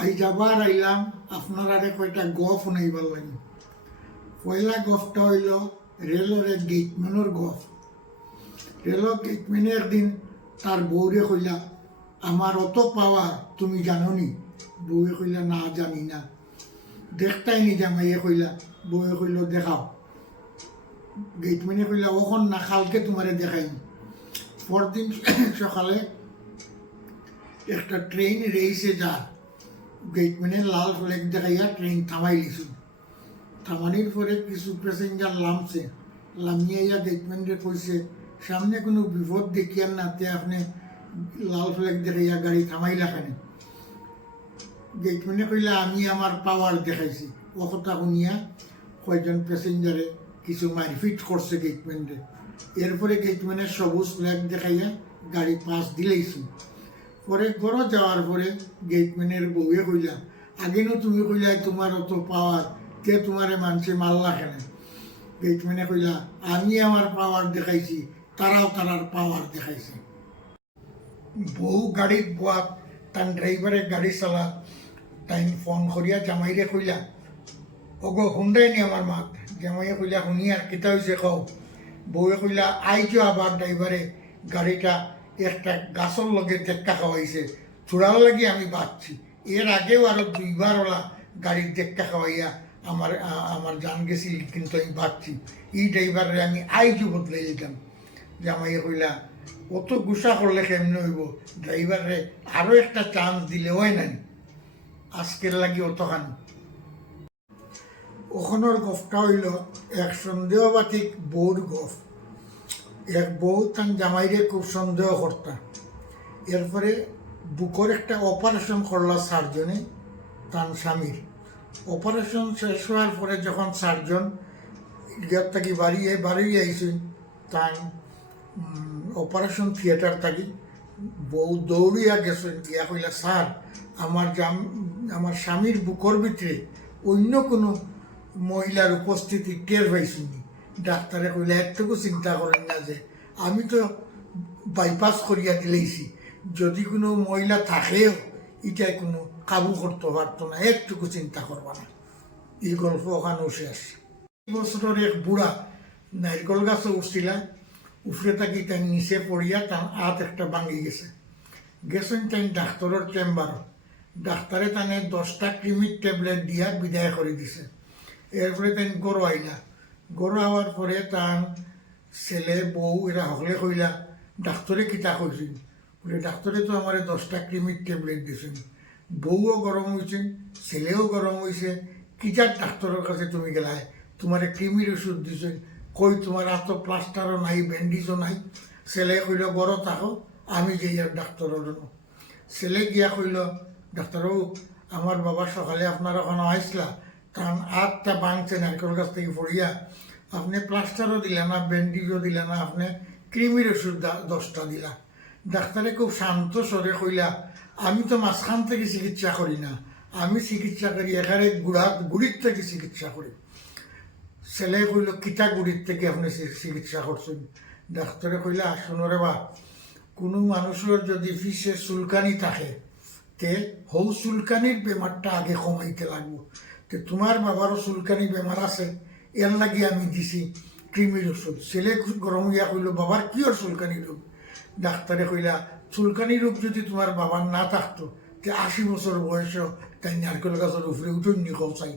আজ আবার আইলাম আপনার আরে কয়টা গফ শুনাইবার লাগে। পয়লা গফটা হইল রেলের এক গেটম্যানের গফ। রেলর গেটম্যানে একদিন তার বউরে কইলা, আমার অত পাওয়ার তুমি জানো নি? বউয়ে কইলা, না জানি না। দেখতাই নি জামাইয়ে কইলা, বউয়ে কইল দেখাও। গেটম্যানে কইলা, ওখন না কালকে তোমারে দেখাই। পরদিন সকালে একটা ট্রেন রেইসে যা, গেটম্যানে লাল ফ্ল্যাগ দেখাইয়া ট্রেন থামাই লিছিল। থামানির পরে কিছু প্যাসেঞ্জার নামছে, নামিয়া গেটম্যানরে কইছে, সামনে কোনো বিপদ দেখিয়ান না, তে আপনি লাল ফ্ল্যাগ দেখাইয়া গাড়ি থামাইলা কেন? গেটম্যানে কইলা, আমি আমার পাওয়ার দেখাইছি। ও কথা শুনিয়া কয়েকজন প্যাসেঞ্জারে কিছু মারপিট করছে গেটম্যানরে। এরপরে গেটম্যানের সবুজ ফ্ল্যাগ দেখাইয়া গাড়ি পাস দিলেইছি। পরে ঘর যাওয়ার পরে গেটম্যানের বউয়ে কইলা, আগেও তুমি কইলা তোমার অত পাওয়ার, কে তোমারে মানুষে মারলা কেন? গেটম্যানে কইলা, আমি আমার পাওয়ার দেখাইছি, তারাও তারার পাওয়ার দেখাইছে। বউ গাড়ির বোয়াত তার ড্রাইভারে গাড়ি চালা, তাই ফোন করিয়া জামাইরে কইলা, ওগো শুনদাই নি আমার মাত? জামাইয়ে কইলা, শুনি আর কিতা হয়েছে কও। বউয়ে কইলা, আইজো আবার ড্রাইভারে গাড়িটা একটা গাছর লগে টেক্কা খাওয়াইছে, চূড়ার লাগি আমি বাঁচছি। এর আগেও আরো দুইবার ওলা গাড়ির টেক্কা খাওয়াইয়া আমার জান গেছিল, কিন্তু আমি বাঁচছি। এই ড্রাইভারে আমি আইজো বদলে যেতাম। জামাইয়ে কইলা, অত গুসা করলে কেমনে হইব? ড্রাইভারে আরো একটা চান্স দিলে হয় নাই, আজকের লাগি অতখানি। ওখানোর গফটা হইল এক সন্দেহবাতিক বউর গফ। এক বউ তার জামাইরে খুব সন্দেহ করতা। এরপরে বুকের একটা অপারেশন করলা সার্জনে তার স্বামীর। অপারেশন শেষ হওয়ার পরে যখন সার্জন ইয়ার থাকি বাড়ি আইসেন, তার অপারেশন থিয়েটার থাকি বউ দৌড়িয়া গেছেন, গিয়া কইলা, স্যার আমার স্বামীর বুকর ভিতরে অন্য কোনো মহিলার উপস্থিতি টের পাইছিনি। ডাক্তারে কইলা, একটুকু চিন্তা করেন না, যে আমি তো বাইপাস করিয়া দিলেইছি, যদি কোনো মহিলা থাকেও এটাই কোনো কাবু করতে পারতো না, একটুকু চিন্তা করবা না। এই গল্প ওখানেও শেষ। বছরের এক বুড়া নারকল গাছে উঠছিলা, উফরে থাকি তাই নিচে পড়িয়া তার হাত একটা ভাঙি গেছেন তাই ডাক্তারের চেম্বার। ডাক্তারে তানে 10টা ক্রিমির ট্যাবলেট দিয়া বিদায় করে দিছে। এরপরে তাই গরু আইলা। গরু আওয়ার পরে তার ছেলে বউ এরা হকলে কইলা, ডাক্তারে কিতা কইছেন? বলে, ডাক্তারে তো আমার 10টা ক্রিমির ট্যাবলেট দিয়েছেন। বউও গরম হয়েছে, ছেলেও গরম হয়েছে, কিটার ডাক্তারের কাছে তুমি গেলাই? তোমার ক্রিমির ওষুধ দিছে, কই তোমার এত প্লাস্টারও নাই, ব্যান্ডিজও নাই। ছেলে কইল, বড় থাকো, আমি যাই আর ডাক্তারের জন্য। ছেলে গিয়া কইল, ডাক্তারও আমার বাবা সকালে আপনার ওখানে আইসলা, কারণ হাতটা ভাঙছে নারকেল গাছ থেকে পড়িয়া, আপনি প্লাস্টারও দিলা না, ব্যান্ডিজও দিলা না, আপনি ক্রিমির ওষুধ 10টা দিলা। ডাক্তারে খুব শান্ত স্বরে কইলা, আমি তো মাঝখান থেকে চিকিৎসা করি না, আমি চিকিৎসা করি এখানে গুড়ির থেকে চিকিৎসা করি। ছেলে কইল, কিতা গুড়ির থেকে আপনি চিকিৎসা করছেন? ডাক্তারে কইলা, শোনরে বা, কোনো মানুষের যদি ফিসে চুলকানি থাকে, তে হৌ চুলকানির বেমারটা আগে কমাইতে লাগবো। তে তোমার বাবারও চুলকানি বেমার আছে, এর লাগি আমি দিছি ক্রিমির ওষুধ। ছেলে গরম হইয়া কইল, বাবার কি ওর চুলকানি রোগ? ডাক্তারে কইলা, চুলকানি রোগ যদি তোমার বাবার না থাকতো, তে 80 বছর বয়সেও তাই নারকেল গাছের উপরে উঠুন নি চাই।